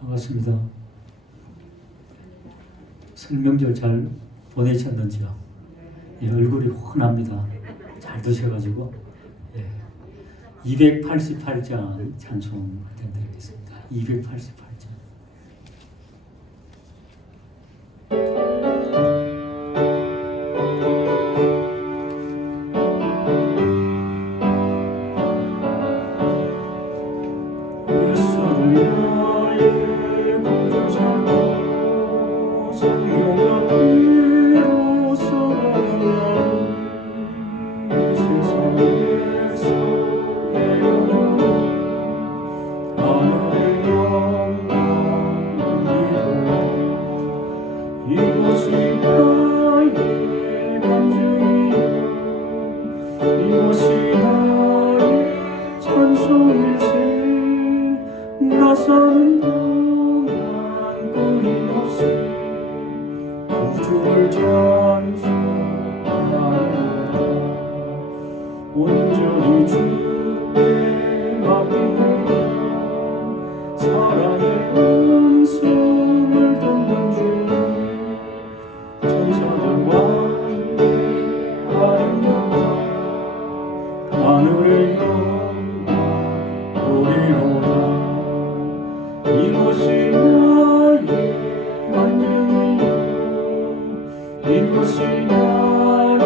반갑습니다. 설명절 잘 보내셨는지요? 예, 얼굴이 훤합니다. 잘 드셔가지고 288장 찬송 드리겠습니다. 288장. 나서는 동안 끊임없이 구주를 찬송하리로다. 온전히 주께 맡기며 사랑의 음성을 듣는 주님, 천사들과 함께 하리로다. 하늘의 영광 보리로다. 이곳이 나의 만명이요, 이곳이 나의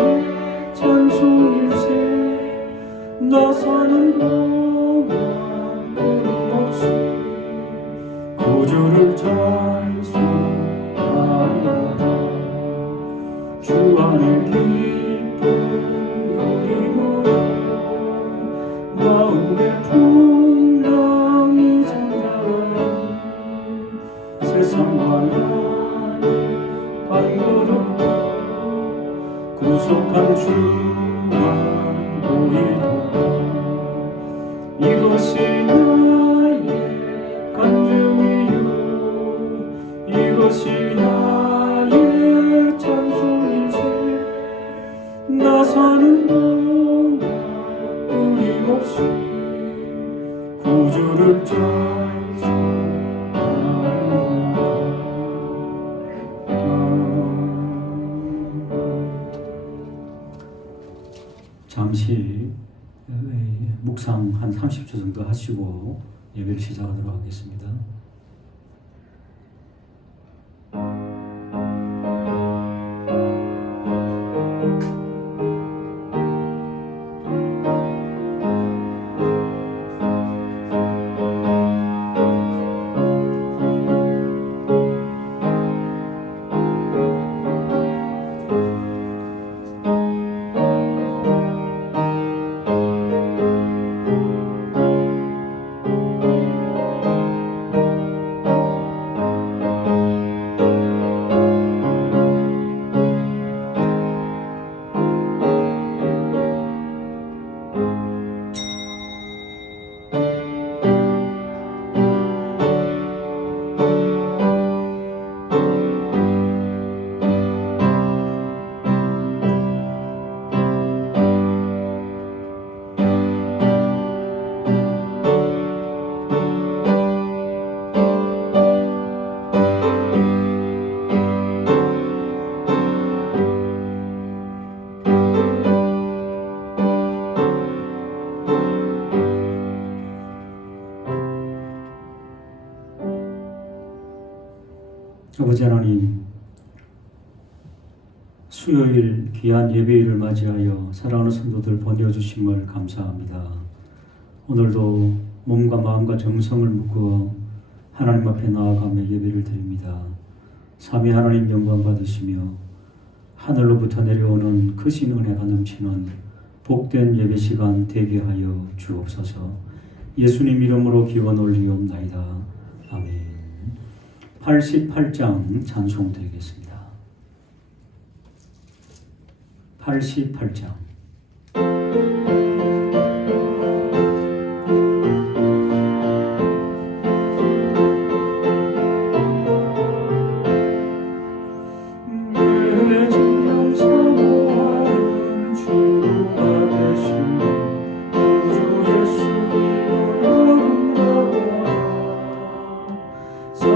찬송일세. 나 사는 동안 끊임없이 구주를 찬송하리로다. 주 안에 기쁨 누리므로 마음의 풍랑이 세상과 나의 발걸음도 구속한 주만 보이도다. 이것이 나의 간증이요, 이것이 나의 찬송일세. 나 사는 동안 끊임없이 구주를 잠시 묵상 한 30초 정도 하시고 예배를 시작하도록 하겠습니다. 아버지 하나님, 수요일 귀한 예배일을 맞이하여 사랑하는 성도들 보내주심을 감사합니다. 오늘도 몸과 마음과 정성을 묶어 하나님 앞에 나아가며 예배를 드립니다. 삼위 하나님 영광 받으시며 하늘로부터 내려오는 크신 은혜가 넘치는 복된 예배 시간 되게 하여 주옵소서. 예수님 이름으로 기원 올리옵나이다. 아멘. 88장 찬송 드리겠습니다. 88장. 사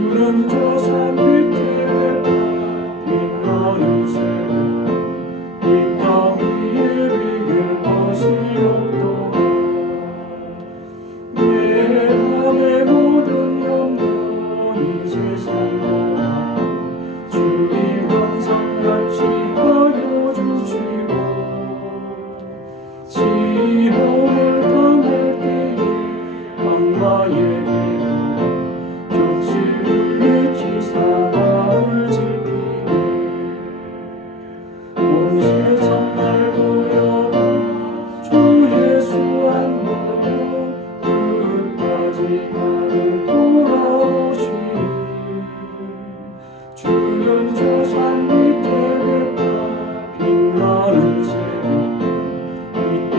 주는 저 산 밑에 빛나는 새 이 땅 위에 비길 것이 없도다. 내 맘의 모든 염려는 세상보다 주님 항상 같이 하여 주시고 시험을 당할 때에 악마의 격실을 외치사 나를 지키네. 온 세상 날 보여 주 예수 안 보여 끝까지 나를 돌아오시니. 주는 저 산 밑에 뵙다 빛나는 새벽 이 땅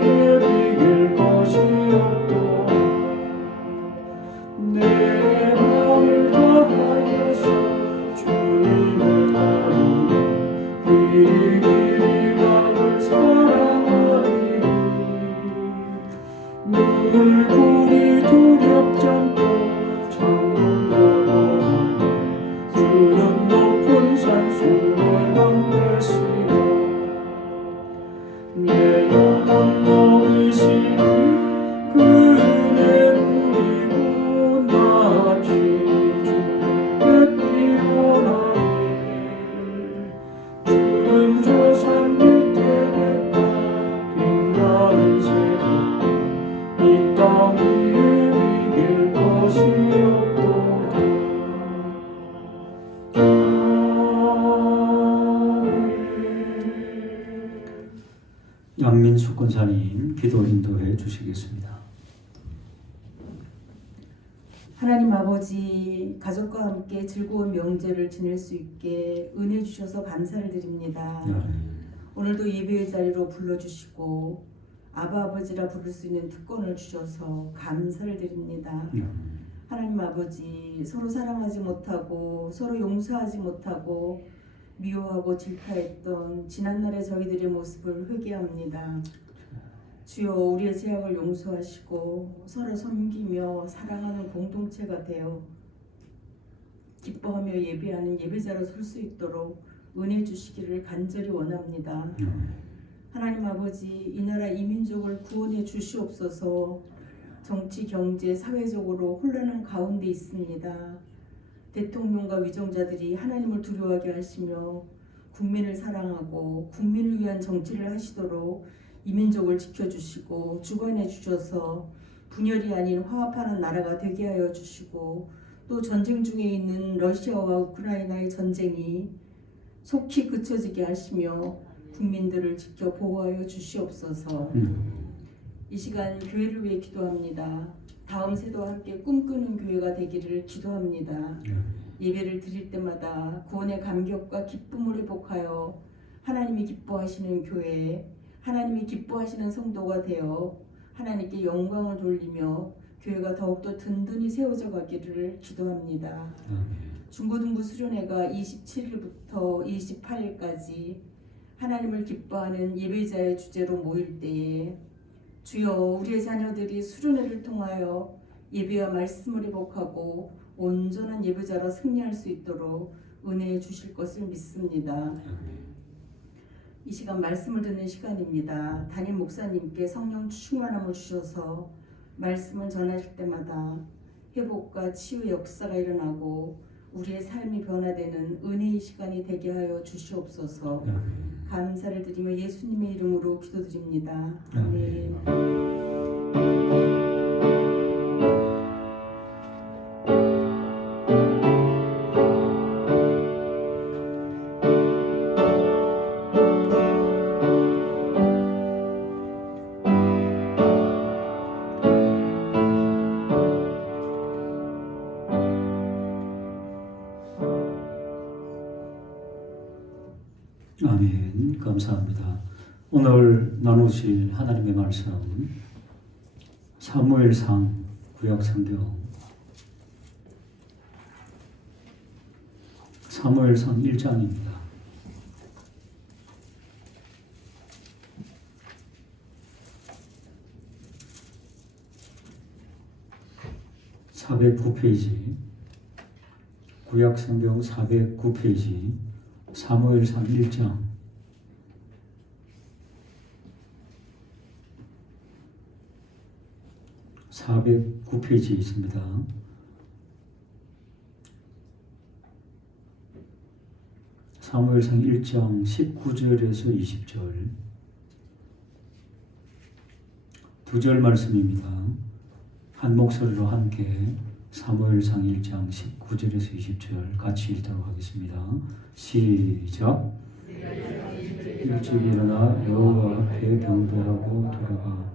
위에 비길 것이 없도다. 내 마음을 다하여서 주님을 따르며 길이 나를 사랑하리니. 물고기 두렵지 않고 창문 열어 주는 높은 산속에 방패시고 내 영혼 먹이시니 그 은혜 누리고 나아지 주께 피어나리. 주는 저 산 밑에 뵙다 빛나는 새벽 이 땅 위에 비길 것이 없도다. 양민숙 권사님 기도 인도해 주시겠습니다. 하나님 아버지, 가족과 함께 즐거운 명절을 지낼 수 있게 은혜 주셔서 감사를 드립니다. 오늘도 예배의 자리로 불러주시고 아바 아버지라 부를 수 있는 특권을 주셔서 감사를 드립니다. 하나님 아버지, 서로 사랑하지 못하고 서로 용서하지 못하고 미워하고 질타했던 지난날의 저희들의 모습을 회개합니다. 주여, 우리의 죄악을 용서하시고 서로 섬기며 사랑하는 공동체가 되어 기뻐하며 예배하는 예배자로 설 수 있도록 은혜 주시기를 간절히 원합니다. 하나님 아버지, 이 나라 이 민족을 구원해 주시옵소서. 정치, 경제, 사회적으로 혼란한 가운데 있습니다. 대통령과 위정자들이 하나님을 두려워하게 하시며 국민을 사랑하고 국민을 위한 정치를 하시도록 이 민족을 지켜주시고 주관해 주셔서 분열이 아닌 화합하는 나라가 되게 하여 주시고, 또 전쟁 중에 있는 러시아와 우크라이나의 전쟁이 속히 그쳐지게 하시며 국민들을 지켜 보호하여 주시옵소서. 이 시간 교회를 위해 기도합니다. 다음 세대와 함께 꿈꾸는 교회가 되기를 기도합니다. 예배를 드릴 때마다 구원의 감격과 기쁨을 회복하여 하나님이 기뻐하시는 교회, 하나님이 기뻐하시는 성도가 되어 하나님께 영광을 돌리며 교회가 더욱더 든든히 세워져 가기를 기도합니다. 중고등부 수련회가 27일부터 28일까지 하나님을 기뻐하는 예배자의 주제로 모일 때에 주여, 우리의 자녀들이 수련회를 통하여 예배와 말씀을 회복하고 온전한 예배자로 승리할 수 있도록 은혜해 주실 것을 믿습니다. 이 시간 말씀을 듣는 시간입니다. 담임 목사님께 성령 충만함을 주셔서 말씀을 전하실 때마다 회복과 치유의 역사가 일어나고 우리의 삶이 변화되는 은혜의 시간이 되게 하여 주시옵소서. 감사를 드리며 예수님의 이름으로 기도드립니다. 아멘. 아멘. 감사합니다. 오늘 나누실 하나님의 말씀 사무엘상 구약성경 사무엘상 1장입니다. (409페이지) 구약성경 409페이지 사무엘상 1장 409페이지에 있습니다. 사무엘상 1장 19절에서 20절 두 절 말씀입니다. 한 목소리로 함께 사무엘상 1장 19절에서 20절 같이 읽도록 하겠습니다. 시작. 일찍 일어나 여호와 앞에 경배하고 돌아가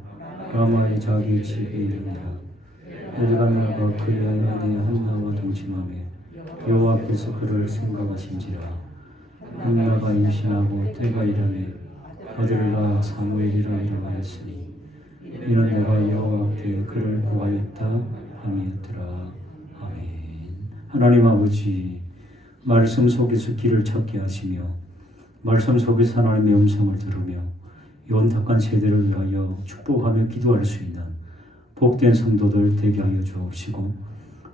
라마의 자기 집에 이르니라. 엘가나가 그의 아내 한나와 동침하며 여호와께서 그를 생각하신지라. 한나가 임신하고 때가 이르매 아들을 낳아 사무엘이라 이름하였으니 이는 내가 여호와께 그를 구하였다 함이었더라. 아멘. 하나님 아버지, 말씀 속에서 길을 찾게 하시며 말씀 속에서 하나님의 음성을 들으며 연탁한 세대를 위하여 축복하며 기도할 수 있는 복된 성도들 되게 하여 주옵시고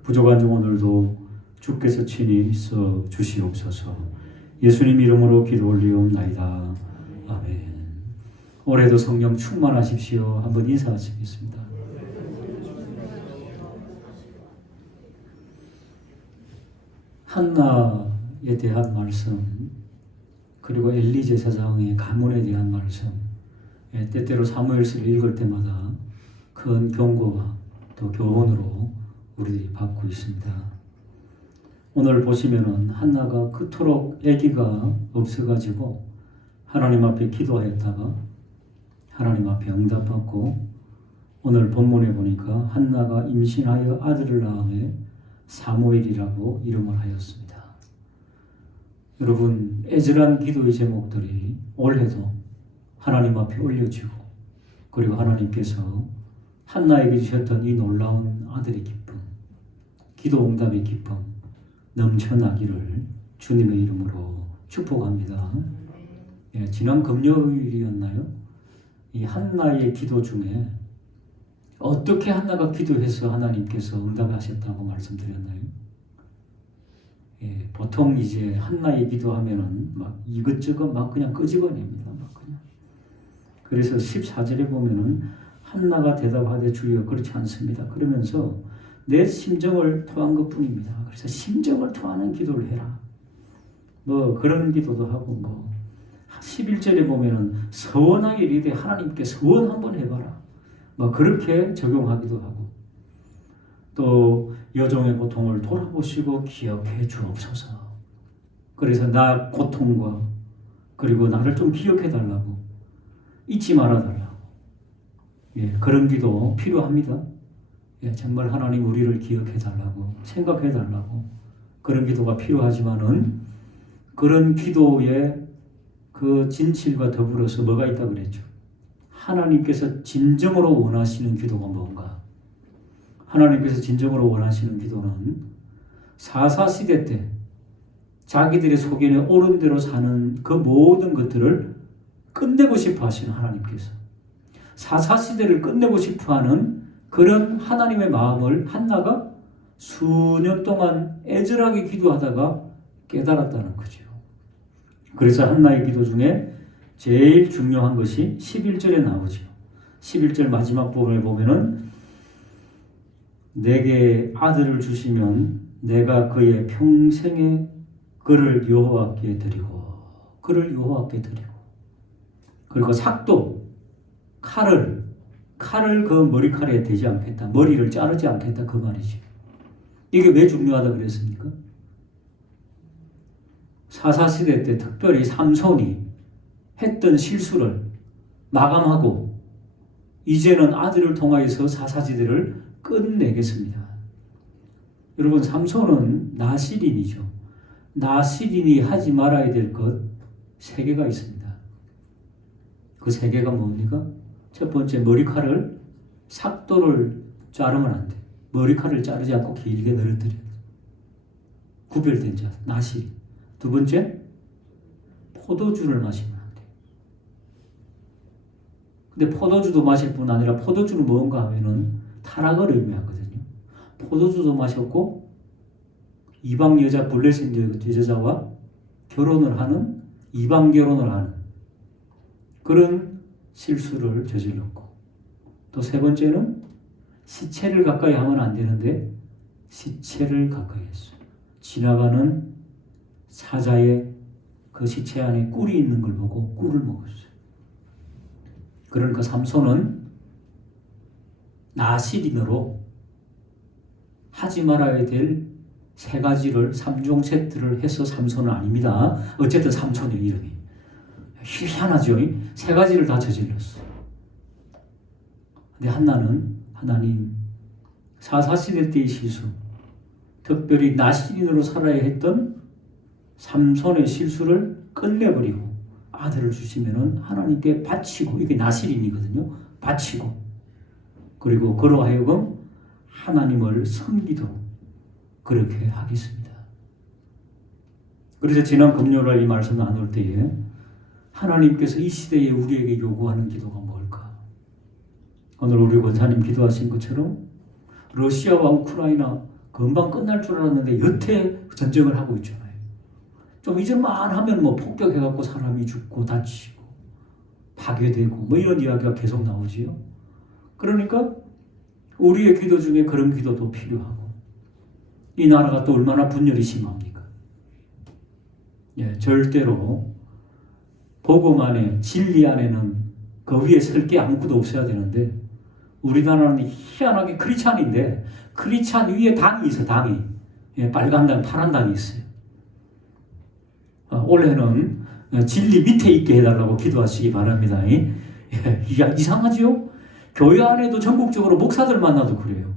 부족한 중 오늘도 주께서 친히 써 주시옵소서. 예수님 이름으로 기도 올리옵나이다. 아멘. 올해도 성령 충만하십시오. 한번 인사하시겠습니다. 한나에 대한 말씀 그리고 엘리 제사장의 가문에 대한 말씀, 때때로 사무엘서를 읽을 때마다 큰 경고와 또 교훈으로 우리들이 받고 있습니다. 오늘 보시면은 한나가 그토록 아기가 없어가지고 하나님 앞에 기도하였다가 하나님 앞에 응답받고 오늘 본문에 보니까 한나가 임신하여 아들을 낳음에 사무엘이라고 이름을 하였습니다. 여러분, 애절한 기도의 제목들이 올해도 하나님 앞에 올려지고 그리고 하나님께서 한나에게 주셨던 이 놀라운 아들의 기쁨, 기도 응답의 기쁨 넘쳐나기를 주님의 이름으로 축복합니다. 지난 금요일이었나요? 이 한나의 기도 중에 어떻게 한나가 기도해서 하나님께서 응답하셨다고 말씀드렸나요? 보통 이제 한나의 기도하면은 막 이것저것 막 그냥 끄집어냅니다. 막 그냥. 그래서 14절에 보면은 한나가 대답하되 주여 그렇지 않습니다. 그러면서 내 심정을 토한 것 뿐입니다. 그래서 심정을 토하는 기도를 해라. 뭐 그런 기도도 하고 뭐 11절에 보면은 서원하게 이르되 하나님께 서원 한번 해봐라. 뭐 그렇게 적용하기도 하고 또 여종의 고통을 돌아보시고 기억해 주옵소서. 그래서 나 고통과 그리고 나를 좀 기억해 달라고 잊지 말아 달라고 그런 기도 필요합니다. 정말 하나님 우리를 기억해 달라고 생각해 달라고 그런 기도가 필요하지만은 그런 기도에 그 진실과 더불어서 뭐가 있다고 그랬죠? 하나님께서 진정으로 원하시는 기도가 뭔가? 하나님께서 진정으로 원하시는 기도는 사사시대 때 자기들의 소견에 옳은 대로 사는 그 모든 것들을 끝내고 싶어 하시는 하나님께서 사사시대를 끝내고 싶어 하는 그런 하나님의 마음을 한나가 수년 동안 애절하게 기도하다가 깨달았다는 거죠. 그래서 한나의 기도 중에 제일 중요한 것이 11절에 나오죠. 11절 마지막 부분에 보면은 내게 아들을 주시면 내가 그의 평생에 그를 여호와께 드리고 그리고 삭도 칼을 그 머리칼에 대지 않겠다. 머리를 자르지 않겠다. 그 말이죠. 이게 왜 중요하다 그랬습니까? 사사시대 때 특별히 삼손이 했던 실수를 마감하고 이제는 아들을 통하여서 사사시대를 끝내겠습니다. 여러분, 삼손은 나실인이죠. 나실인이 하지 말아야 될 것 3개가 있습니다. 그 3개가 뭡니까? 첫 번째, 머리칼을 삭도를 자르면 안 돼. 머리칼을 자르지 않고 길게 늘어뜨려야 돼. 구별된 자, 나실인. 두 번째, 포도주를 마시면 안 돼. 근데 포도주도 마실 뿐 아니라 포도주는 뭔가 하면은 타락을 의미하거든요. 포도주도 마셨고 이방 여자 블레셋 여자와 결혼을 하는 이방 결혼을 하는 그런 실수를 저질렀고 또 세 번째는 시체를 가까이 하면 안 되는데 시체를 가까이 했어요. 지나가는 사자의 그 시체 안에 꿀이 있는 걸 보고 꿀을 먹었어요. 그러니까 삼손은 나시린으로 하지 말아야 될 세 가지를 3종 세트를 해서 삼손은 아닙니다. 어쨌든 삼손의 이름이 희한하죠. 세 가지를 다 저질렀어요. 근데 한나는 하나님 사사시대 때의 실수, 특별히 나시린으로 살아야 했던 삼손의 실수를 끝내버리고 아들을 주시면은 하나님께 바치고, 이게 나시린이거든요. 바치고, 그리고 그로 하여금 하나님을 섬기도록 그렇게 하겠습니다. 그래서 지난 금요일 이 말씀 나눌 때에 하나님께서 이 시대에 우리에게 요구하는 기도가 뭘까? 오늘 우리 권사님 기도하신 것처럼 러시아와 우크라이나 금방 끝날 줄 알았는데 여태 전쟁을 하고 있잖아요. 좀 이전만 하면 뭐 폭격해갖고 사람이 죽고 다치고 파괴되고 뭐 이런 이야기가 계속 나오지요. 그러니까 우리의 기도 중에 그런 기도도 필요하고, 이 나라가 또 얼마나 분열이 심합니까? 절대로 복음 안에, 진리 안에는 그 위에 설 게 아무것도 없어야 되는데, 우리나라는 희한하게 크리스찬인데 크리스찬 위에 당이 있어. 당이 빨간 당, 파란 당이 있어요. 올해는 진리 밑에 있게 해달라고 기도하시기 바랍니다. 이상하죠? 교회 안에도 전국적으로 목사들 만나도 그래요.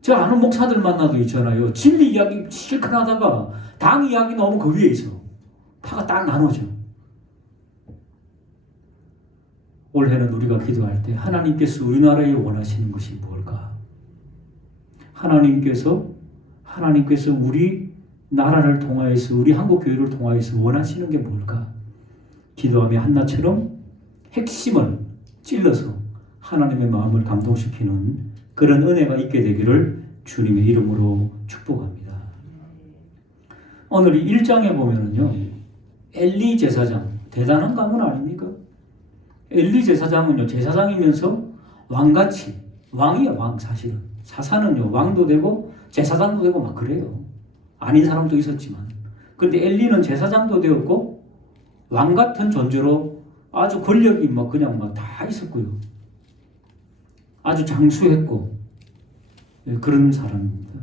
저 아는 목사들 만나도 있잖아요. 진리 이야기 실컷 하다가 당 이야기 너무 그 위에 있어. 파가 딱 나눠져. 올해는 우리가 기도할 때 하나님께서 우리나라에 원하시는 것이 뭘까? 하나님께서 우리 나라를 통하여서, 우리 한국 교회를 통하여서 원하시는 게 뭘까? 기도하며 한나처럼 핵심을 찔러서 하나님의 마음을 감동시키는 그런 은혜가 있게 되기를 주님의 이름으로 축복합니다. 오늘 이 1장에 보면은요, 엘리 제사장, 대단한 가문 아닙니까? 엘리 제사장은요, 제사장이면서 왕같이, 왕이야, 왕. 사실은 사사는요, 왕도 되고 제사장도 되고 막 그래요. 아닌 사람도 있었지만, 근데 엘리는 제사장도 되었고 왕 같은 존재로 아주 권력이 막 그냥 막 다 있었고요. 아주 장수했고 그런 사람입니다.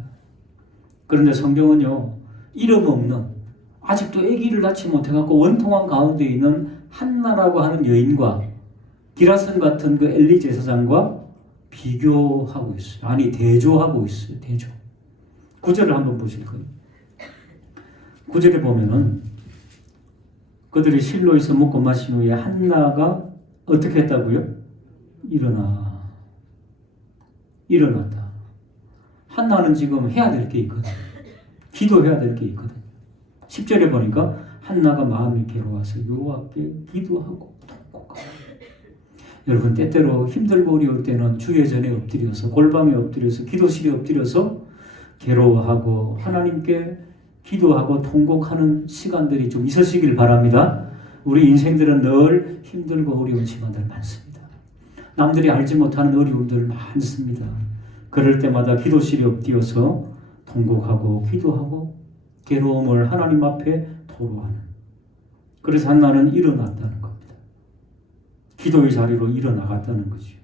그런데 성경은요, 이름 없는, 아직도 아기를 낳지 못해갖고 원통한 가운데 있는 한나라고 하는 여인과 기라선 같은 그 엘리 제사장과 비교하고 있어요. 아니, 대조하고 있어요. 대조. 9절을 한번 보실 거예요. 9절에 보면은 그들이 실로에서 먹고 마신 후에 한나가 어떻게 했다고요? 일어났다. 한나는 지금 해야 될 게 있거든. 기도해야 될 게 있거든. 10절에 보니까 한나가 마음이 괴로워서 여호와께 기도하고 통곡하고. 여러분, 때때로 힘들고 어려울 때는 주의 전에 엎드려서, 골방에 엎드려서, 기도실에 엎드려서 괴로워하고 하나님께 기도하고 통곡하는 시간들이 좀 있으시길 바랍니다. 우리 인생들은 늘 힘들고 어려운 시간들 많습니다. 남들이 알지 못하는 어려움들 많습니다. 그럴 때마다 기도실에 엎드려서 통곡하고 기도하고 괴로움을 하나님 앞에 토로하는, 그래서 한나는 일어났다는 겁니다. 기도의 자리로 일어나갔다는 거죠.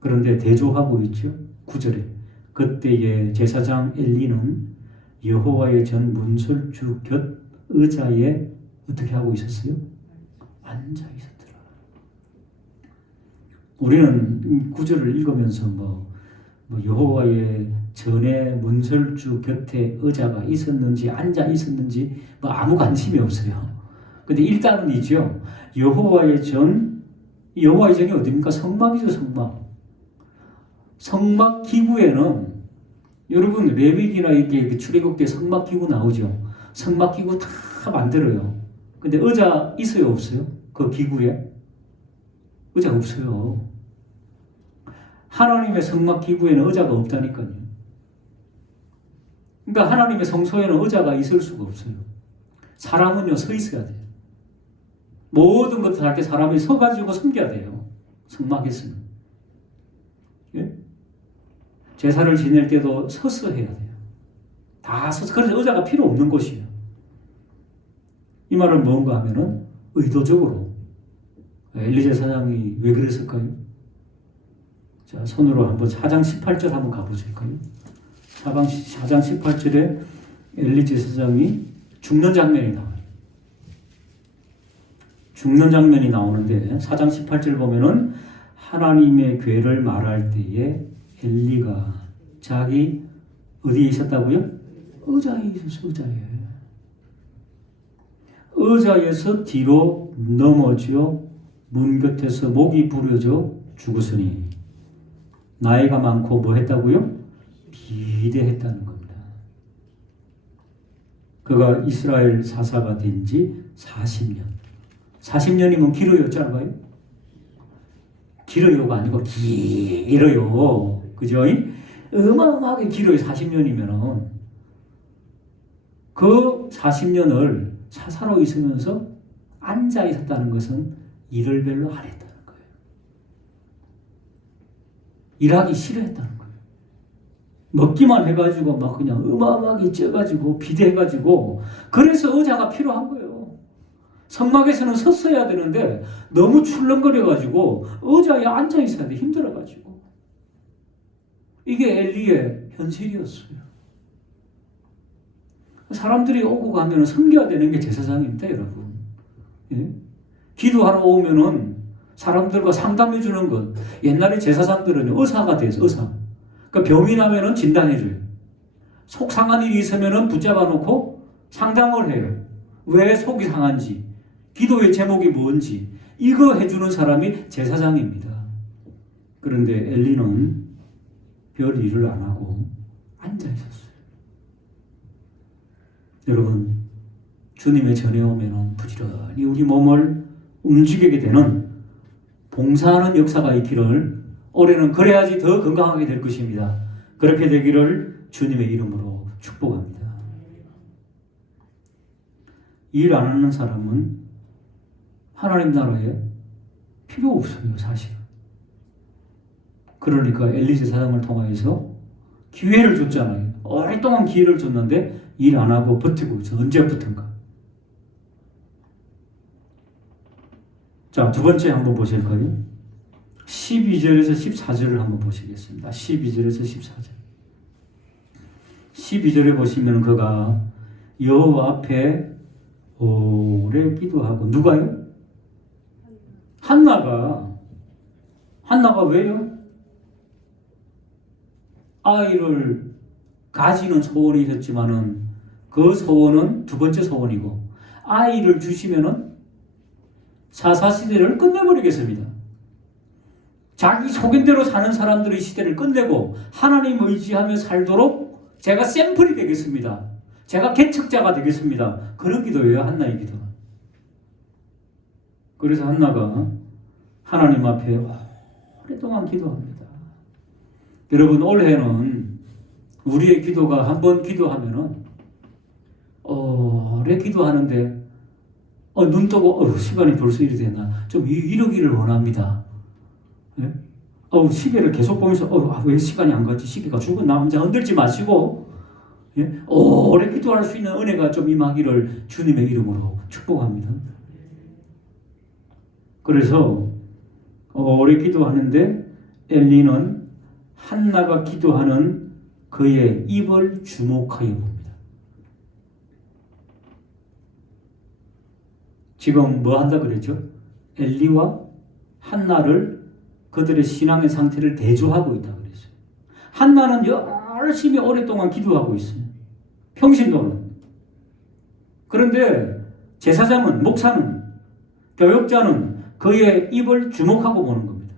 그런데 대조하고 있죠. 9절에 그때의 제사장 엘리는 여호와의 전 문설주 곁 의자에 어떻게 하고 있었어요? 앉아 있었더라. 우리는 9절을 읽으면서 뭐 여호와의 전에 문설주 곁에 의자가 있었는지 앉아 있었는지 뭐 아무 관심이 없어요. 근데 일단은 있죠. 여호와의 전이 어디입니까? 성막이죠, 성막. 성막 기구에는, 여러분, 레위기나 이렇게 출애굽기에 성막 기구 나오죠. 성막 기구 다 만들어요. 근데 의자 있어요, 없어요? 그 기구에? 의자 없어요. 하나님의 성막 기구에는 의자가 없다니까요. 그러니까 하나님의 성소에는 의자가 있을 수가 없어요. 사람은요 서 있어야 돼요. 모든 것을 할 때 사람이 서가지고 섬겨야 돼요. 성막에서는. 예? 제사를 지낼 때도 서서 해야 돼요. 다 서서. 그래서 의자가 필요 없는 곳이에요. 이 말은 뭔가 하면은 의도적으로 엘리제 사장이 왜 그랬을까요? 자, 손으로 한번 4장 18절 한번 가보실까요? 4장 18절에 엘리제 사장이 죽는 장면이 나와요. 죽는 장면이 나오는데 4장 18절 보면은 하나님의 괴를 말할 때에 엘리가 자기 어디에 있었다고요? 의자에 있었어. 의자에서 뒤로 넘어져 문 곁에서 목이 부러져 죽었으니 나이가 많고 뭐 했다고요? 비대했다는 겁니다. 그가 이스라엘 사사가 된 지 40년. 40년이면 길어요, 짧아요? 길어요가 아니고 길어요. 그죠? 어마어마하게 길어요, 40년이면은. 그 40년을 사사로 있으면서 앉아 있었다는 것은 일을 별로 안 했다는 거예요. 일하기 싫어했다는 거예요. 먹기만 해가지고 막 그냥 어마어마하게 쪄가지고 비대해가지고 그래서 의자가 필요한 거예요. 성막에서는 섰어야 되는데 너무 출렁거려가지고 의자에 앉아 있어야 돼. 힘들어가지고. 이게 엘리의 현실이었어요. 사람들이 오고 가면 섬겨야 되는 게 제사장입니다, 여러분. 예? 기도하러 오면은 사람들과 상담해 주는 것. 옛날에 제사장들은 의사가 돼서 의사. 그러니까 병이 나면은 진단해 줘요. 속 상한 일이 있으면은 붙잡아 놓고 상담을 해요. 왜 속이 상한지, 기도의 제목이 뭔지 이거 해주는 사람이 제사장입니다. 그런데 엘리는 별 일을 안 하고 앉아 있었어요. 여러분, 주님의 전에 오면은 부지런히 우리 몸을 움직이게 되는 봉사하는 역사가 있기를 올해는 그래야지 더 건강하게 될 것입니다. 그렇게 되기를 주님의 이름으로 축복합니다. 일 안 하는 사람은 하나님 나라에 필요 없어요, 사실. 그러니까 엘리제 사장을 통하여서 기회를 줬잖아요. 오랫동안 기회를 줬는데 일 안 하고 버티고 있어. 언제부턴가. 자, 두 번째 한번 보실까요? 12절에서 14절을 한번 보시겠습니다. 12절에서 14절. 12절에 보시면 그가 여호와 앞에 오래 기도하고 누가요? 한나가 왜요? 아이를 가지는 소원이 있었지만은 그 소원은 두 번째 소원이고 아이를 주시면은 사사시대를 끝내버리겠습니다. 자기 속인대로 사는 사람들의 시대를 끝내고 하나님 의지하며 살도록 제가 샘플이 되겠습니다. 제가 개척자가 되겠습니다. 그런 기도예요, 한나의 기도는. 그래서 한나가 하나님 앞에 오랫동안 기도합니다. 여러분, 올해는 우리의 기도가 한번 기도하면은 오래 기도하는데 눈 뜨고 시간이 벌써 이리 됐나 좀 이러기를 원합니다. 예? 시계를 계속 보면서 왜 시간이 안 갔지? 시계가 죽었나? 혼자 흔들지 마시고 예? 오래 기도할 수 있는 은혜가 좀 임하기를 주님의 이름으로 축복합니다. 그래서 오래 기도하는데 엘리는 한나가 기도하는 그의 입을 주목하여 봅니다. 지금 뭐 한다 그랬죠? 엘리와 한나를 그들의 신앙의 상태를 대조하고 있다 그랬어요. 한나는 열심히 오랫동안 기도하고 있어요. 평신도는. 그런데 제사장은, 목사는, 교역자는 그의 입을 주목하고 보는 겁니다.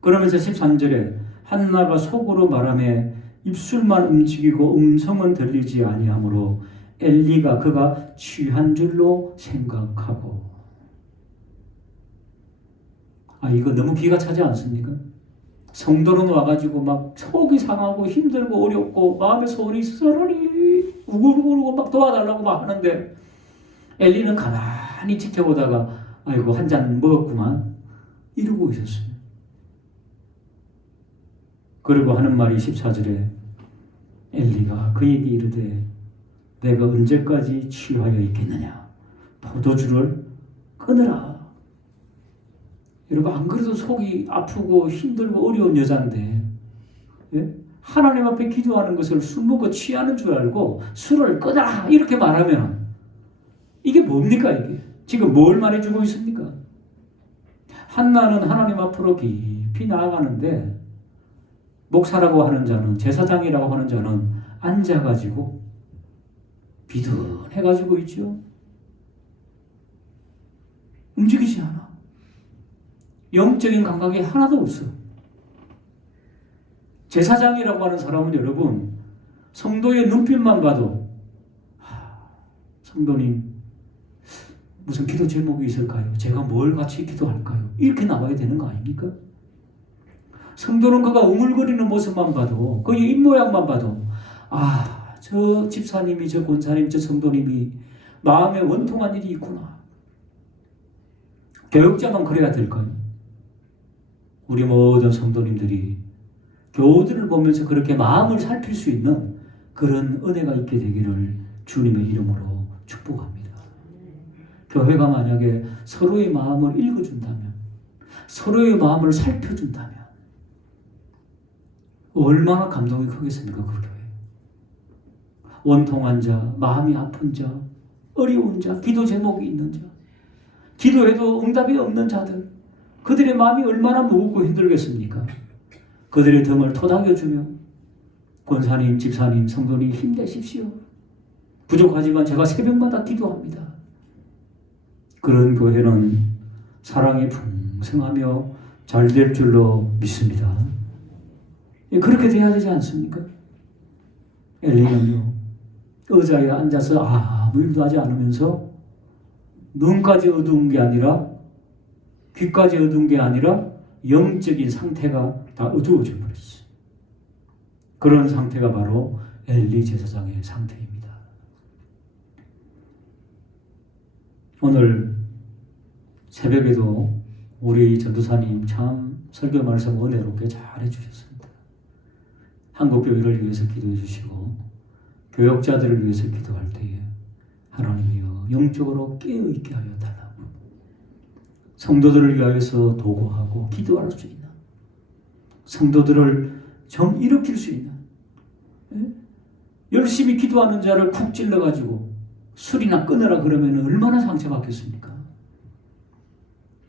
그러면서 13절에 한나가 속으로 말하며 입술만 움직이고 음성은 들리지 아니하므로 엘리가 그가 취한 줄로 생각하고. 이거 너무 기가 차지 않습니까? 성도는 와가지고 막 속이 상하고 힘들고 어렵고 마음에 소원이 있어서 하나님 우글우글우글 막 도와달라고 막 하는데 엘리는 가만히 지켜보다가 아이고 한 잔 먹었구만 이러고 있었어요. 그리고 하는 말이 14절에 엘리가 그에게 이르되 내가 언제까지 취하여 있겠느냐 포도주를 끊으라. 여러분 안 그래도 속이 아프고 힘들고 어려운 여잔데 예? 하나님 앞에 기도하는 것을 술 먹고 취하는 줄 알고 술을 끊어라 이렇게 말하면 이게 뭡니까 이게? 지금 뭘 말해주고 있습니까? 한나는 하나님 앞으로 깊이 나아가는데 목사라고 하는 자는 제사장이라고 하는 자는 앉아가지고 비둔해가지고 있죠. 움직이지 않아. 영적인 감각이 하나도 없어. 제사장이라고 하는 사람은 여러분 성도의 눈빛만 봐도 성도님 무슨 기도 제목이 있을까요? 제가 뭘 같이 기도할까요? 이렇게 나와야 되는 거 아닙니까? 성도는 그가 우물거리는 모습만 봐도 그의 입모양만 봐도 저 집사님이 저 권사님 저 성도님이 마음에 원통한 일이 있구나. 교육자만 그래야 될까요? 우리 모든 성도님들이 교우들을 보면서 그렇게 마음을 살필 수 있는 그런 은혜가 있게 되기를 주님의 이름으로 축복합니다. 교회가 만약에 서로의 마음을 읽어준다면 서로의 마음을 살펴준다면 얼마나 감동이 크겠습니까? 그 교회. 원통한 자, 마음이 아픈 자, 어려운 자, 기도 제목이 있는 자, 기도해도 응답이 없는 자들, 그들의 마음이 얼마나 무겁고 힘들겠습니까? 그들의 등을 토닥여주며 권사님, 집사님, 성도님 힘내십시오. 부족하지만 제가 새벽마다 기도합니다. 그런 교회는 사랑이 풍성하며 잘 될 줄로 믿습니다. 그렇게 돼야 되지 않습니까? 엘리는요 의자에 앉아서 아무 일도 하지 않으면서 눈까지 어두운 게 아니라 귀까지 어두운 게 아니라 영적인 상태가 다 어두워져 버렸어요. 그런 상태가 바로 엘리 제사장의 상태입니다. 오늘 새벽에도 우리 전도사님 참 설교 말씀 은혜롭게 잘 해주셨습니다. 한국교회를 위해서 기도해 주시고 교역자들을 위해서 기도할 때에 하나님이여 영적으로 깨어있게 하여 달라고 성도들을 위하여서 도구하고 기도할 수 있는 성도들을 정 일으킬 수 있는 열심히 기도하는 자를 쿡 찔러가지고 술이나 끊으라 그러면 얼마나 상처받겠습니까?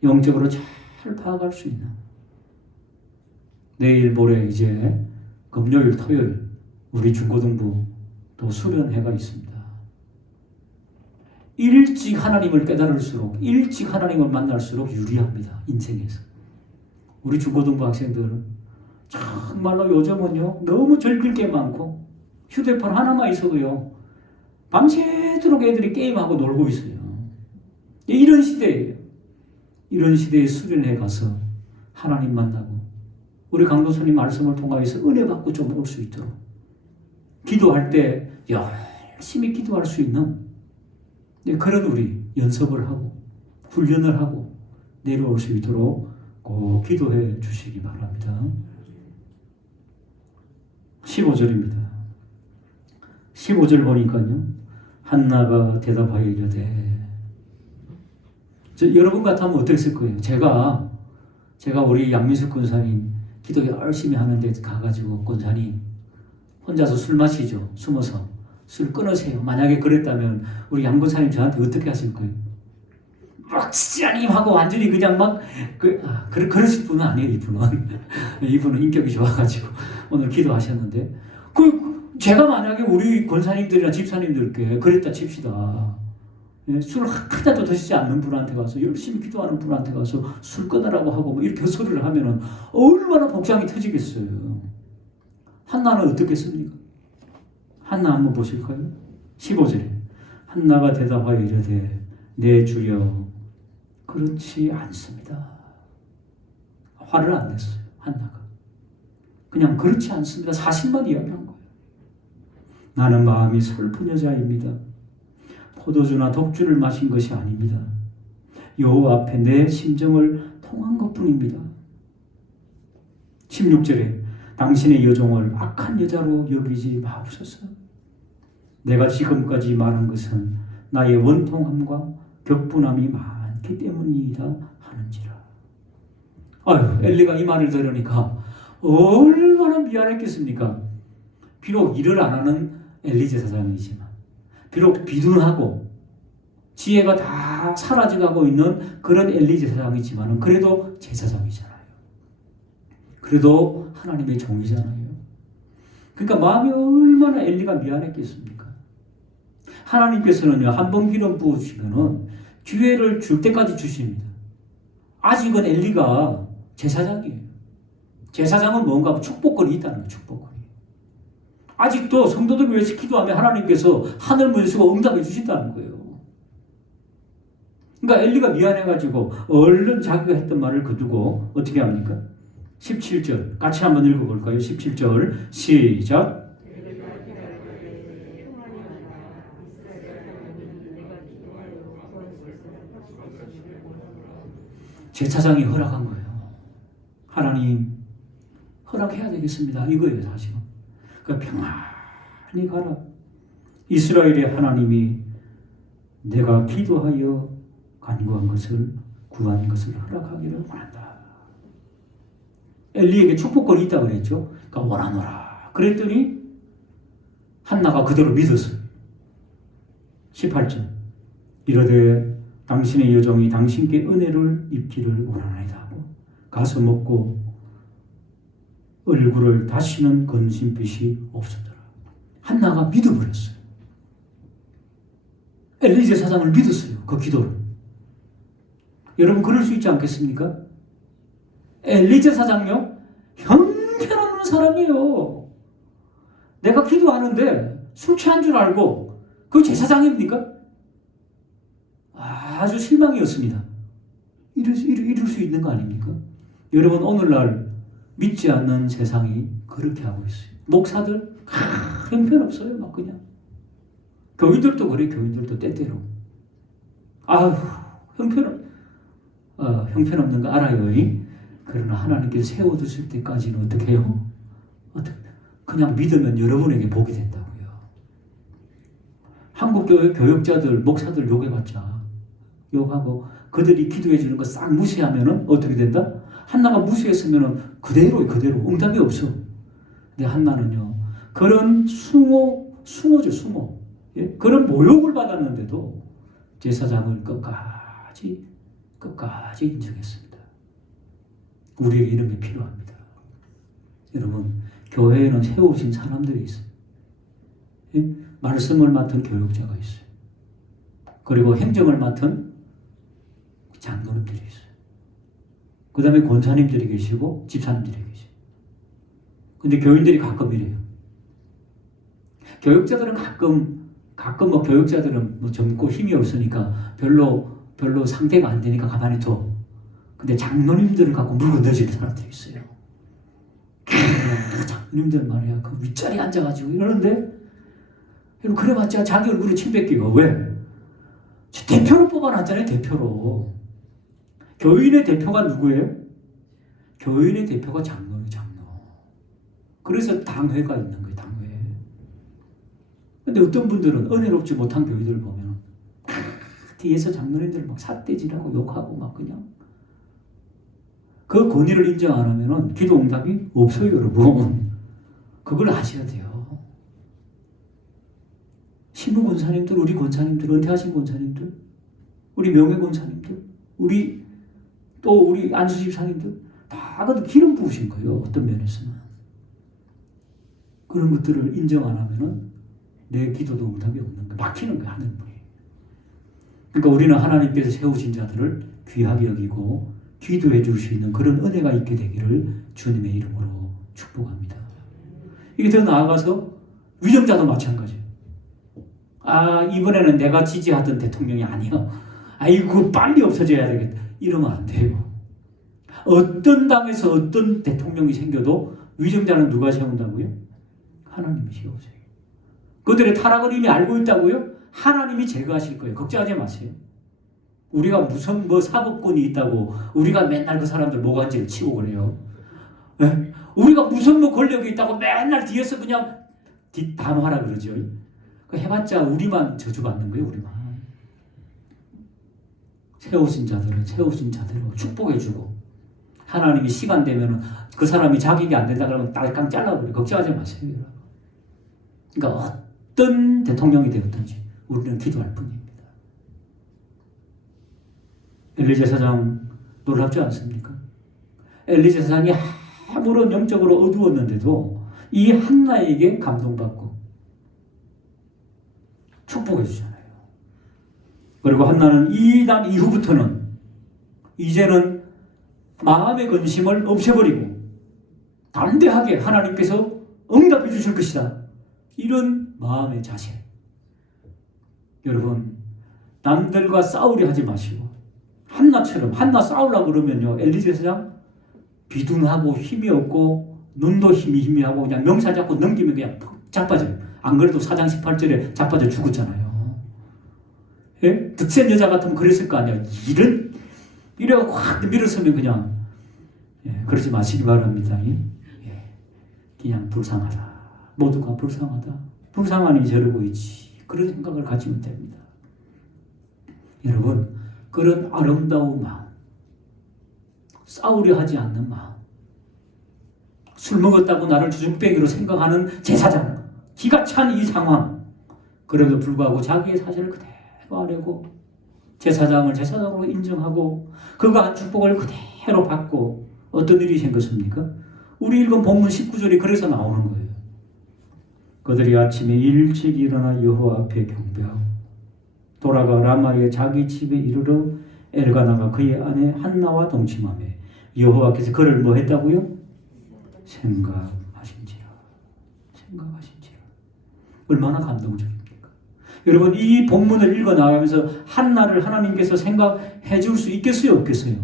영적으로 잘 파악할 수 있는 내일 모레 이제 금요일 토요일 우리 중고등부 또 수련회가 있습니다. 일찍 하나님을 깨달을수록 일찍 하나님을 만날수록 유리합니다. 인생에서. 우리 중고등부 학생들은 정말로 요즘은요 너무 즐길 게 많고 휴대폰 하나만 있어도요 밤새도록 애들이 게임하고 놀고 있어요. 이런 시대예요. 이런 시대에 수련회 가서 하나님 만나고 우리 강도사님 말씀을 통하여서 은혜 받고 좀 올 수 있도록 기도할 때 열심히 기도할 수 있는 그런 우리 연습을 하고 훈련을 하고 내려올 수 있도록 꼭 기도해 주시기 바랍니다. 15절입니다. 15절 보니까요 한나가 대답하여 이르되 여러분 같으면 어땠을 거예요? 제가 우리 양민숙 권사님 기도 열심히 하는데 가가지고 권사님 혼자서 술 마시죠. 숨어서 술 끊으세요. 만약에 그랬다면 우리 양 권사님 저한테 어떻게 하실 거예요? 막 진짜님 하고 완전히 그냥 막 그러실 분은 아니에요. 이분은 인격이 좋아가지고 오늘 기도하셨는데 제가 만약에 우리 권사님들이나 집사님들께 그랬다 칩시다. 술을 하나도 드시지 않는 분한테 가서 열심히 기도하는 분한테 가서 술 끊으라고 하고 뭐 이렇게 헛소리를 하면은 얼마나 복장이 터지겠어요. 한나는 어떻겠습니까? 한나 한번 보실까요? 15절에 한나가 대답하여 이르되 내 주여 그렇지 않습니다. 화를 안 냈어요. 한나가 그냥 그렇지 않습니다. 사실만 이야기한 거예요. 나는 마음이 슬픈 여자입니다. 포도주나 독주를 마신 것이 아닙니다. 여호와 앞에 내 심정을 통한 것뿐입니다. 16절에 당신의 여종을 악한 여자로 여기지 마옵소서. 내가 지금까지 말한 것은 나의 원통함과 격분함이 많기 때문이다 하는지라. 아유, 엘리가 이 말을 들으니까 얼마나 미안했겠습니까? 비록 일을 안 하는 엘리 제사장이지만, 비록 비둔하고 지혜가 다 사라져가고 있는 그런 엘리 제사장이지만 그래도 제사장이잖아요. 그래도 하나님의 종이잖아요. 그러니까 마음이 얼마나 엘리가 미안했겠습니까? 하나님께서는요, 한 번 기름 부으시면은 기회를 줄 때까지 주십니다. 아직은 엘리가 제사장이에요. 제사장은 뭔가 축복권이 있다는 거예요. 축복권이. 아직도 성도들 위해서 기도하면 하나님께서 하늘 문을 쓰고 응답해 주신다는 거예요. 그러니까 엘리가 미안해가지고 얼른 자기가 했던 말을 거두고 어떻게 합니까? 17절 같이 한번 읽어볼까요? 17절 시작. 제사장이 허락한 거예요. 하나님 허락해야 되겠습니다. 이거예요 사실은. 그러니까 평안히 가라. 이스라엘의 하나님이 내가 기도하여 간구한 것을 구한 것을 허락하기를 원한다. 엘리에게 축복권이 있다고 그랬죠. 그러니까 원하노라. 그랬더니 한나가 그대로 믿었어요. 18절 이르되 당신의 여종이 당신께 은혜를 입기를 원하나이다 하고 가서 먹고 얼굴을 다시는 건진빛이 없었더라. 한나가 믿어버렸어요. 엘리 제사장을 믿었어요. 그 기도를. 여러분 그럴 수 있지 않겠습니까? 엘리 제사장요, 형편없는 사람이에요. 내가 기도하는데 술 취한 줄 알고 그 제사장입니까? 아주 실망이었습니다. 이럴 수 있는 거 아닙니까? 여러분 오늘날 믿지 않는 세상이 그렇게 하고 있어요. 목사들 형편없어요. 막 그냥. 교인들도 그래. 교인들도 때때로. 아휴 형편없는 거 알아요. 그러나 하나님께서 세워두실 때까지는 어떻게 해요? 그냥 믿으면 여러분에게 복이 된다고요. 한국교회 교역자들, 목사들 욕해봤자 욕하고 그들이 기도해 주는 거 싹 무시하면은 어떻게 된다? 한나가 무시했으면은 그대로 응답이 없어. 근데 한나는요, 그런 숭어죠, 숭어. 예? 그런 모욕을 받았는데도 제사장을 끝까지 인정했습니다. 우리에게 이런 게 필요합니다. 여러분, 교회에는 세우신 사람들이 있어요. 예? 말씀을 맡은 교육자가 있어요. 그리고 행정을 맡은 장로님들이 있어요. 그 다음에 권사님들이 계시고 집사님들이 계시고. 근데 교인들이 가끔 이래요. 교육자들은 가끔 뭐 교육자들은 뭐 젊고 힘이 없으니까 별로 상태가 안 되니까 가만히 둬. 근데 장로님들을 갖고 물고 넣어지는 사람들이 있어요. 장로님들 말이야, 그 윗자리에 앉아가지고 이러는데, 여러분 그래봤자 자기 얼굴에 침 뱉기가 왜? 대표로 뽑아놨잖아요. 대표로. 교인의 대표가 누구예요? 교인의 대표가 장로예요. 장로. 그래서 당회가 있는 거예요. 당회. 근데 어떤 분들은 은혜롭지 못한 교인들을 보면 뒤에서 장로님들 막 삿대질하고 욕하고 막 그냥 그 권위를 인정 안 하면은 기도 응답이 없어요, 여러분. 그걸 아셔야 돼요. 신부 권사님들, 우리 권사님들, 은퇴하신 권사님들, 우리 명예 권사님들, 우리 안수 집사님들 다 그 기름 부으신 거예요. 어떤 면에서는. 그런 것들을 인정 안 하면은 내 기도도 응답이 없는 거예요. 막히는 거예요, 하는 분이. 그러니까 우리는 하나님께서 세우신 자들을 귀하게 여기고 기도해 줄 수 있는 그런 은혜가 있게 되기를 주님의 이름으로 축복합니다. 이게 더 나아가서 위정자도 마찬가지예요. 이번에는 내가 지지하던 대통령이 아니야. 아이고 빨리 없어져야 되겠다. 이러면 안 돼요. 어떤 당에서 어떤 대통령이 생겨도 위정자는 누가 세운다고요? 하나님이 세우세요. 그들의 타락을 이미 알고 있다고요? 하나님이 제거하실 거예요. 걱정하지 마세요. 우리가 무슨 사법권이 있다고 우리가 맨날 그 사람들 모간지를 치고 그래요. 네? 우리가 무슨 권력이 있다고 맨날 뒤에서 그냥 뒷담화라 그러죠. 해봤자 우리만 저주받는 거예요. 우리만. 세우신 자들은 세우신 자대로 축복해주고 하나님이 시간 되면 그 사람이 자격이 안 된다 그러면 딸깍 잘라버려. 걱정하지 마세요. 그러니까 어떤 대통령이 되었든지 우리는 기도할 뿐입니다. 엘리 제사장 놀랍지 않습니까? 엘리 제사장이 아무런 영적으로 어두웠는데도 이 한나에게 감동받고 축복해 주잖아요. 그리고 한나는 이단 이후부터는 이제는 마음의 근심을 없애버리고 담대하게 하나님께서 응답해 주실 것이다. 이런 마음의 자세. 여러분, 남들과 싸우려 하지 마시고 한나처럼, 한나 싸우려고 그러면요, 엘리 제사장 비둔하고 힘이 없고 눈도 희미하고 그냥 명사 잡고 넘기면 그냥 푹 자빠져요. 안 그래도 4장 18절에 자빠져 죽었잖아요. 예? 득센 여자 같으면 그랬을 거 아니에요. 이래가 확 밀었으면 그냥, 예, 그러지 마시기 바랍니다. 예? 그냥 불쌍하다. 모두가 불쌍하다. 불쌍하니 저러고 있지. 그런 생각을 가지면 됩니다. 여러분, 그런 아름다운 마음, 싸우려 하지 않는 마음, 술 먹었다고 나를 주중뱅이로 생각하는 제사장, 기가 찬 이 상황, 그럼에도 불구하고 자기의 사실을 그대로 아뢰고 제사장을 제사장으로 인정하고 그가 한 축복을 그대로 받고 어떤 일이 생겼습니까? 우리 읽은 본문 19절이 그래서 나오는 거예요. 그들이 아침에 일찍 일어나 여호와 앞에 경배하고 돌아가 라마의 자기 집에 이르러 엘가나가 그의 아내 한나와 동침하며 여호와께서 그를 뭐 했다고요? 생각하신지라. 얼마나 감동적입니까? 여러분, 이 본문을 읽어 나가면서 한나를 하나님께서 생각해 줄 수 있겠어요? 없겠어요?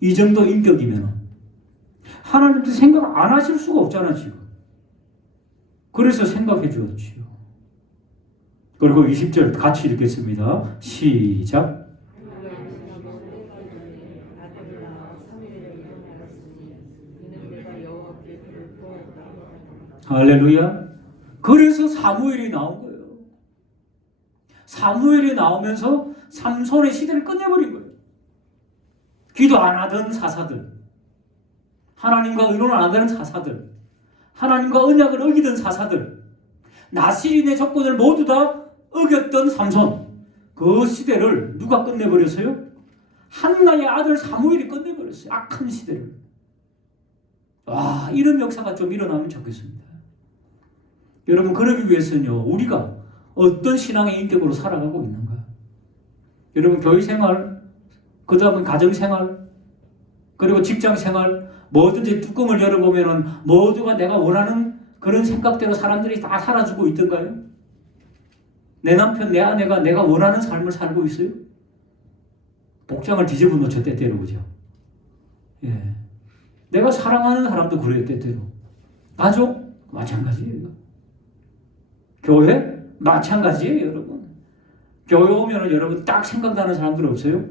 이 정도 인격이면 하나님도 생각 안 하실 수가 없잖아 지금. 그래서 생각해 주었지요. 그리고 20절 같이 읽겠습니다. 시작. 할렐루야. 그래서 사무엘이 나온 거예요. 사무엘이 나오면서 삼손의 시대를 끝내버린 거예요. 기도 안 하던 사사들, 하나님과 의논 안 하던 사사들, 하나님과 언약을 어기던 사사들, 나실인의 조건을 모두 다 어겼던 삼손, 그 시대를 누가 끝내버렸어요? 한나의 아들 사무엘이 끝내버렸어요. 악한 시대를. 와, 이런 역사가 좀 일어나면 좋겠습니다. 여러분, 그러기 위해서는요, 우리가 어떤 신앙의 인격으로 살아가고 있는가? 여러분, 교회 생활, 그 다음은 가정 생활, 그리고 직장 생활, 뭐든지 뚜껑을 열어보면은 모두가 내가 원하는 그런 생각대로 사람들이 다 살아주고 있던가요? 내 남편, 내 아내가 내가 원하는 삶을 살고 있어요? 복장을 뒤집어 놓죠, 때때로, 그죠? 예. 내가 사랑하는 사람도 그래요, 때때로. 가족, 마찬가지예요. 교회, 마찬가지예요, 여러분. 교회 오면은 여러분 딱 생각나는 사람들 없어요?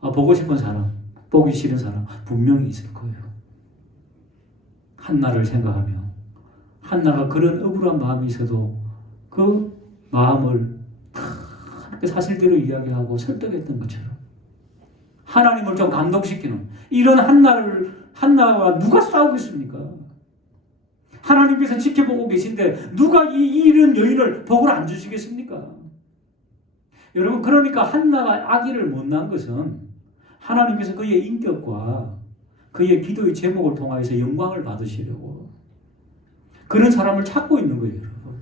아, 보고 싶은 사람, 보기 싫은 사람 분명히 있을 거예요. 한나를 생각하며 한나가 그런 억울한 마음이 있어도 그 마음을 그 사실대로 이야기하고 설득했던 것처럼 하나님을 좀 감동시키는 이런 한나와 누가 싸우겠습니까? 하나님께서 지켜보고 계신데 누가 이런 여인을 복을 안 주시겠습니까? 여러분, 그러니까 한나가 아기를 못 낳은 것은 하나님께서 그의 인격과 그의 기도의 제목을 통하여서 영광을 받으시려고 그런 사람을 찾고 있는 거예요, 여러분.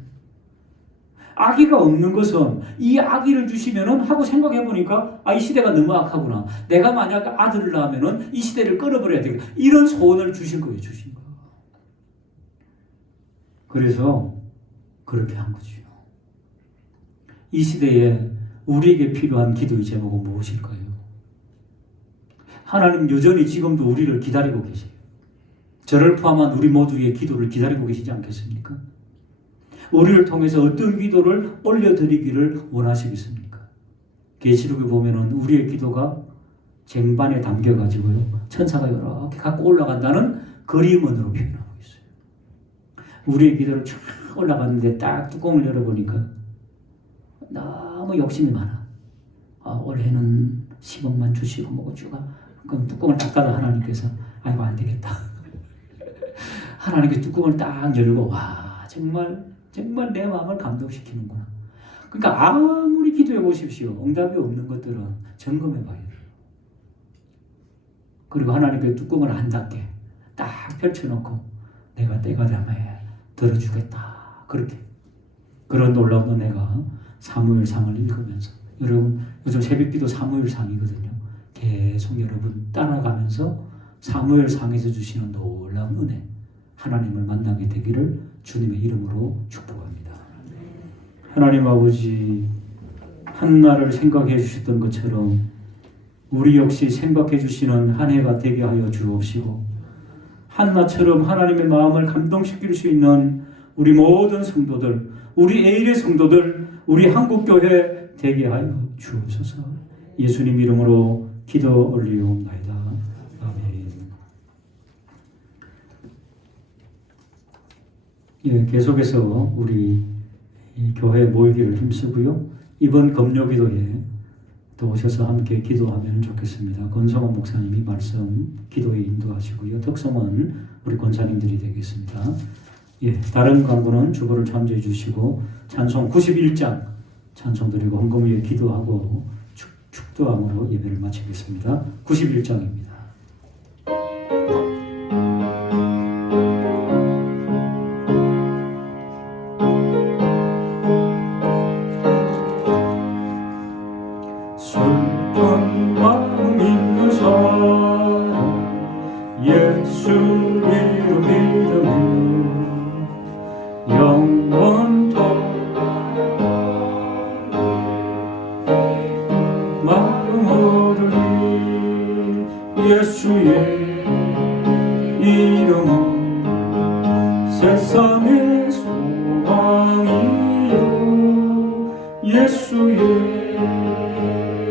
아기가 없는 것은 이 아기를 주시면은 하고 생각해 보니까 이 시대가 너무 악하구나. 내가 만약 아들을 낳으면은 이 시대를 끊어버려야 되겠다. 이런 소원을 주신 거예요, 주신 거. 그래서 그렇게 한 거죠. 이 시대에 우리에게 필요한 기도의 제목은 무엇일까요? 하나님 여전히 지금도 우리를 기다리고 계세요. 저를 포함한 우리 모두의 기도를 기다리고 계시지 않겠습니까? 우리를 통해서 어떤 기도를 올려드리기를 원하시겠습니까? 계시록에 보면은 우리의 기도가 쟁반에 담겨가지고요, 천사가 이렇게 갖고 올라간다는 그림원으로 표현하고 있어요. 우리의 기도를 쫙 올라갔는데 딱 뚜껑을 열어보니까 너무 욕심이 많아. 올해는 10억만 주시고 뭐고 주가. 그럼 뚜껑을 딱 닫아 하나님께서 아이고 안 되겠다. 하나님께 뚜껑을 딱 열고 와 정말 내 마음을 감동시키는구나. 그러니까 아무리 기도해 보십시오. 응답이 없는 것들은 점검해 봐야 돼요. 그리고 하나님께 뚜껑을 안 닫게 딱 펼쳐놓고 내가 때가 되면 들어주겠다. 그렇게 그런 놀라운 은혜가 사무엘상을 읽으면서, 여러분 요즘 새벽기도 사무엘상이거든요. 계속 여러분 따라가면서 사무엘상에서 주시는 놀라운 은혜, 하나님을 만나게 되기를 주님의 이름으로 축복합니다. 하나님 아버지, 한나를 생각해 주셨던 것처럼 우리 역시 생각해 주시는 한 해가 되게 하여 주옵시고, 한나처럼 하나님의 마음을 감동시킬 수 있는 우리 모든 성도들, 우리 에일의 성도들, 우리 한국교회 되게 하여 주옵소서. 예수님 이름으로 기도 올리옵나이다. 아멘. 예, 계속해서 우리 이 교회 모이기를 힘쓰고요. 이번 금요기도에 또 오셔서 함께 기도하면 좋겠습니다. 권성원 목사님이 말씀 기도에 인도하시고요. 특성은 우리 권사님들이 되겠습니다. 예, 다른 광고는 주보를 참조해 주시고 찬송 91장 찬송 드리고 헌금 위에 기도하고 축도함으로 예배를 마치겠습니다. 91장입니다. 슬픈 마음 있는 사람 예수 이름 믿으면 영원토록 마음 얻으리. 예수의 이름은 세상의 소망이요. 예수의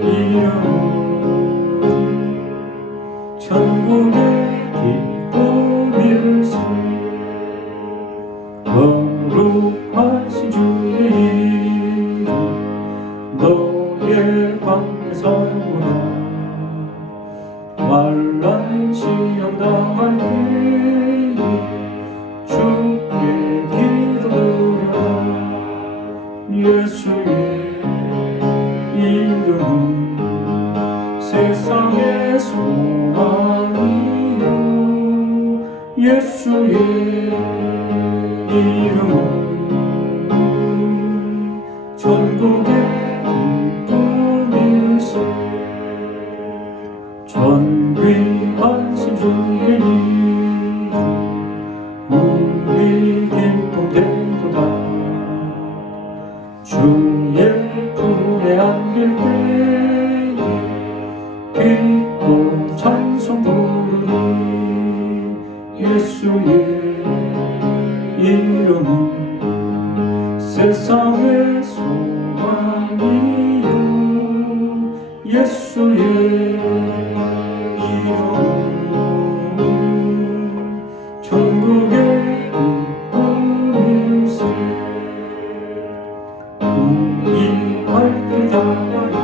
이름은 천국의 기쁨일세. 거룩하신 주의 이름 너의 방에 서구나. 환난 시험 당할 때에 주께 기도드려라. 예수의 이름은 세상의 소망이요. 예수의 이름은 천국의 기쁨일세. 존귀하신 주의 이름 우리 기쁨 되도다. 주의 품에 안길 때에 기뻐 찬송 부르리. 예수의 이름은 세상의 소망이요. 예수의 이름은 천국의 기쁨일세. 우리 갈 길 닿아요.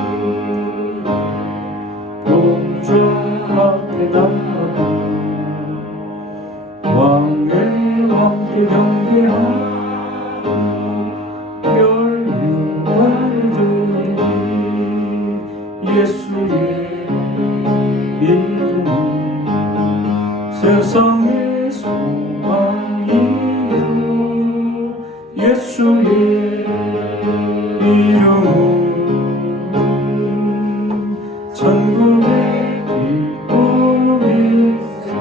보좌 앞에 나아가 왕의 왕께 경배하고 멸류관을 드리리. 예수의 이름은 세상의 소망이요. 예수의 이름은 천국의 기쁨일세.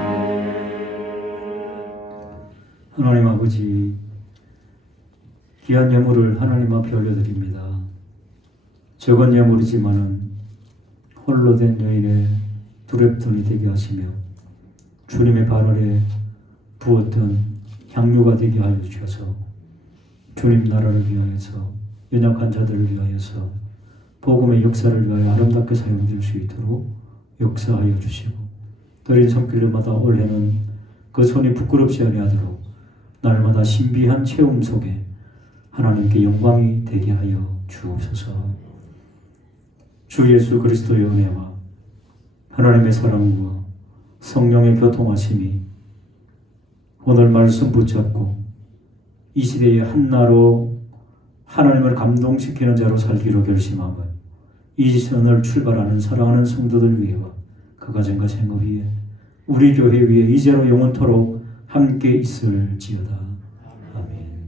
하나님 아버지, 귀한 예물을 하나님 앞에 올려드립니다. 적은 예물이지만은 홀로 된 여인의 두렵돈이 되게 하시며 주님의 발 아래 부었던 향유가 되게 하여 주셔서 주님 나라를 위하여서 연약한 자들을 위하여서 복음의 역사를 위하여 아름답게 사용될 수 있도록 역사하여 주시고 드린 손길마다 올해는 그 손이 부끄럽지 아니하도록 날마다 신비한 체험 속에 하나님께 영광이 되게 하여 주옵소서. 주 예수 그리스도의 은혜와 하나님의 사랑과 성령의 교통하심이 오늘 말씀 붙잡고 이 시대의 한나로 하나님을 감동시키는 자로 살기로 결심하고 이 선을 출발하는 사랑하는 성도들 위에와 그 가정과 생업 위에 우리 교회 위에 이제로 영원토록 함께 있을지어다. 아멘.